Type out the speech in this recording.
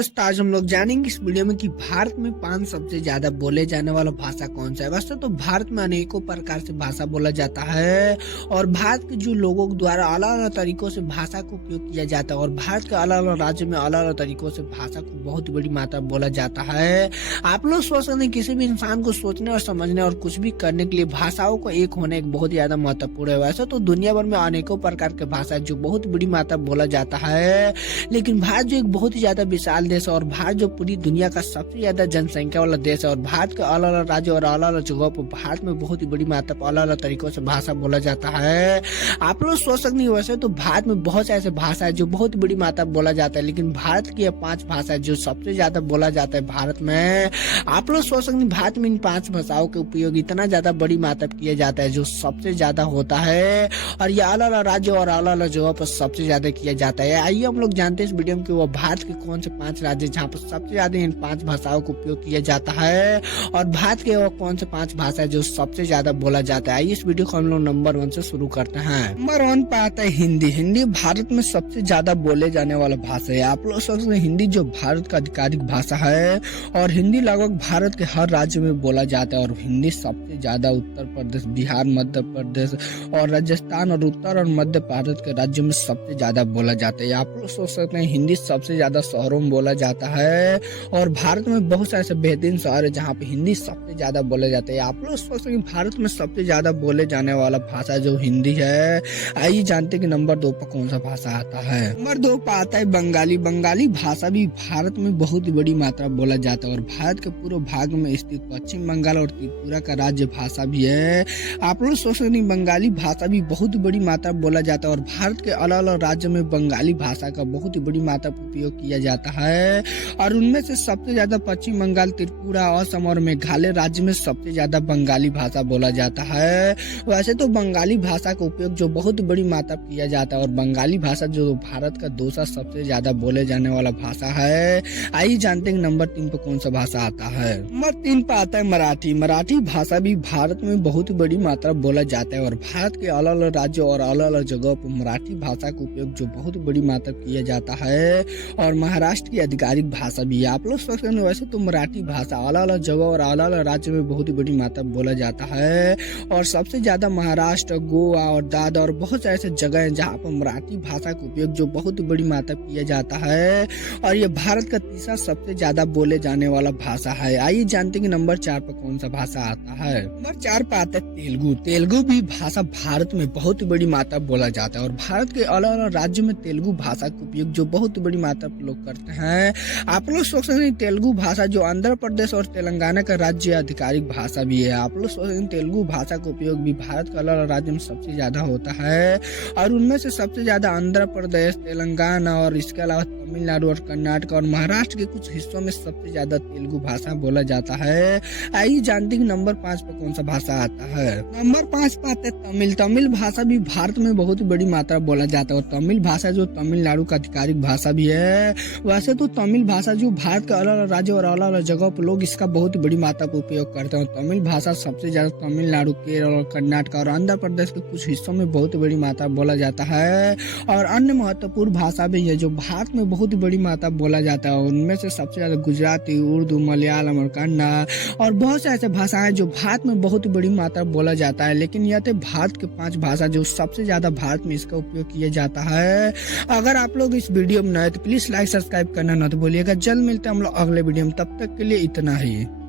दोस्त, आज हम लोग जानेंगे इस वीडियो में कि भारत में 5 सबसे ज्यादा बोले जाने वाला भाषा कौन सा है। वैसे तो भारत में अनेकों प्रकार से भाषा बोला जाता है और भारत के जो लोगों द्वारा अलग अलग तरीकों से भाषा को उपयोग किया जाता है और भारत के अलग अलग राज्य में अलग अलग तरीकों से भाषा को बहुत बड़ी मात्रा बोला जाता है। आप लोग सोच सकते हैं किसी भी इंसान को सोचने और समझने और कुछ भी करने के लिए भाषाओं को एक होना एक बहुत ज्यादा महत्वपूर्ण है। वैसे तो दुनिया भर में अनेकों प्रकार के भाषा जो बहुत बड़ी मात्रा बोला जाता है, लेकिन भारत जो एक बहुत ही ज्यादा विशाल देश है और भारत जो पूरी दुनिया का सबसे ज्यादा जनसंख्या वाला देश है और भारत के अलग अलग राज्य और अलग अलग जगहों पर भारत में बहुत ही बड़ी मात्रा पर अलग अलग तरीकों से भाषा बोला जाता है। आप लोग सोच सकते हैं वैसे तो भारत में बहुत से ऐसे भाषा है जो बहुत बड़ी मात्रा बोला जाता है, लेकिन भारत की ये 5 भाषा है जो सबसे ज्यादा बोला जाता है भारत में। आप लोग सोच सकते हैं भारत में इन 5 भाषाओं के उपयोग इतना ज्यादा बड़ी मात्रा किया जाता है जो सबसे ज्यादा होता है और ये अलग अलग राज्य और अलग अलग जगहों पर सबसे ज्यादा किया जाता है। आइए हम लोग जानते हैं इस वीडियो में कि वो भारत के कौन से 5 राज्य जहाँ पर सबसे ज्यादा इन 5 भाषाओं का उपयोग किया जाता है और भारत के वो कौन से 5 भाषा है जो सबसे ज्यादा बोला जाता है। आइए इस वीडियो को हम लोग नंबर 1 से शुरू करते हैं। नंबर 1 पे आता है हिंदी। हिंदी भारत में सबसे ज्यादा बोले जाने वाला भाषा है। आप लोग सोचते हैं हिंदी जो भारत का आधिकारिक भाषा है और हिंदी लगभग भारत के हर राज्य में बोला जाता है और हिंदी सबसे ज्यादा उत्तर प्रदेश, बिहार, मध्य प्रदेश और राजस्थान और उत्तर और मध्य भारत के राज्यों में सबसे ज्यादा बोला जाता है। आप लोग सोच सकते हैं हिंदी सबसे ज्यादा शहरों में बोला जाता है और भारत में बहुत सारे ऐसे बेहतरीन शहर है जहाँ पे हिंदी सबसे ज्यादा बोला जाता है। आप लोग सोच सकते हैं भारत में सबसे ज्यादा बोले जाने वाला भाषा जो हिंदी है। आइए जानते हैं कि नंबर 2 पर कौन सा भाषा आता है। नंबर 2 पर आता है बंगाली। बंगाली भाषा भी भारत में बहुत बड़ी मात्रा बोला जाता है और भारत के पूर्व भाग में स्थित पश्चिम बंगाल और त्रिपुरा का राज्य भाषा भी है। आप लोग सोच सकते हैं बंगाली भाषा भी बहुत बड़ी मात्रा बोला जाता है और भारत के अलग अलग राज्य में बंगाली भाषा का बहुत बड़ी मात्रा उपयोग किया जाता है और उनमें से सबसे ज्यादा पश्चिम बंगाल, त्रिपुरा, असम और मेघालय राज्य में सबसे ज्यादा बंगाली भाषा बोला जाता है। वैसे तो बंगाली भाषा का उपयोग जो बहुत बड़ी मात्रा किया जाता है और बंगाली भाषा जो भारत का दूसरा सबसे ज्यादा बोले जाने वाला भाषा है। आइए जानते हैं नंबर 3 पर कौन सा भाषा आता है। नंबर 3 पर आता है मराठी। मराठी भाषा भी भारत में बहुत बड़ी मात्रा बोला जाता है और भारत के अलग अलग राज्यों और अलग अलग जगहों पर मराठी भाषा का उपयोग जो बहुत बड़ी मात्रा किया जाता है और महाराष्ट्र की आधिकारिक भाषा भी है। आप लोग सोच सकते हैं वैसे तो मराठी भाषा अलग अलग जगह और अलग अलग राज्य में बहुत बड़ी मात्रा बोला जाता है और सबसे ज्यादा महाराष्ट्र, गोवा और दादरा और बहुत सारे ऐसे जगह हैं जहाँ पर मराठी भाषा का उपयोग जो बहुत बड़ी मात्रा किया जाता है और ये भारत का तीसरा सबसे ज्यादा बोले जाने वाला भाषा है। आइए जानते हैं कि नंबर 4 पर कौन सा भाषा आता है। नंबर 4 पर आता है तेलुगु। तेलुगु भी भाषा भारत में बहुत बड़ी मात्रा बोला जाता है और भारत के अलग अलग राज्यों में तेलुगु भाषा का उपयोग जो बहुत बड़ी मात्रा पर लोग करते हैं। आप लोग सोच सकते हैं तेलुगु भाषा जो आंध्र प्रदेश और तेलंगाना का राज्य आधिकारिक भाषा भी है। आप लोग सोच सकते हैं तेलुगु भाषा का उपयोग भी भारत के अलग अलग राज्यों में सबसे ज्यादा होता है और उनमें से सबसे ज्यादा आंध्र प्रदेश, तेलंगाना और इसके अलावा तमिलनाडु और कर्नाटक और महाराष्ट्र के कुछ हिस्सों में सबसे ज्यादा तेलुगु भाषा बोला जाता है। आइए जानते हैं नंबर 5 पर कौन सा भाषा आता है। नंबर 5 पर आता है तमिल। तमिल भाषा भी भारत में बहुत बड़ी मात्रा बोला जाता है और तमिल भाषा जो तमिलनाडु का आधिकारिक भाषा भी है। वैसे तो तमिल भाषा जो भारत के अलग अलग राज्यों और अलग अलग जगहों पर लोग इसका बहुत बड़ी मात्रा का उपयोग करते हैं। तमिल भाषा सबसे ज्यादा तमिलनाडु, केरल और कर्नाटक और आंध्र प्रदेश के कुछ हिस्सों में बहुत बड़ी मात्रा बोला जाता है और अन्य महत्वपूर्ण भाषा भी है जो भारत में बहुत बड़ी मात्रा बोला जाता है। उनमें से सबसे ज्यादा गुजराती, उर्दू, मलयालम और कन्नड़ और बहुत से ऐसे भाषाएं जो भारत में बहुत बड़ी मात्रा बोला जाता है, लेकिन यह थे भारत के 5 भाषा जो सबसे ज्यादा भारत में इसका उपयोग किया जाता है। अगर आप लोग इस वीडियो में नए तो प्लीज लाइक, सब्सक्राइब करना ना तो भूलिएगा। जल्द मिलते हैं हम लोग अगले वीडियो में, तब तक के लिए इतना ही।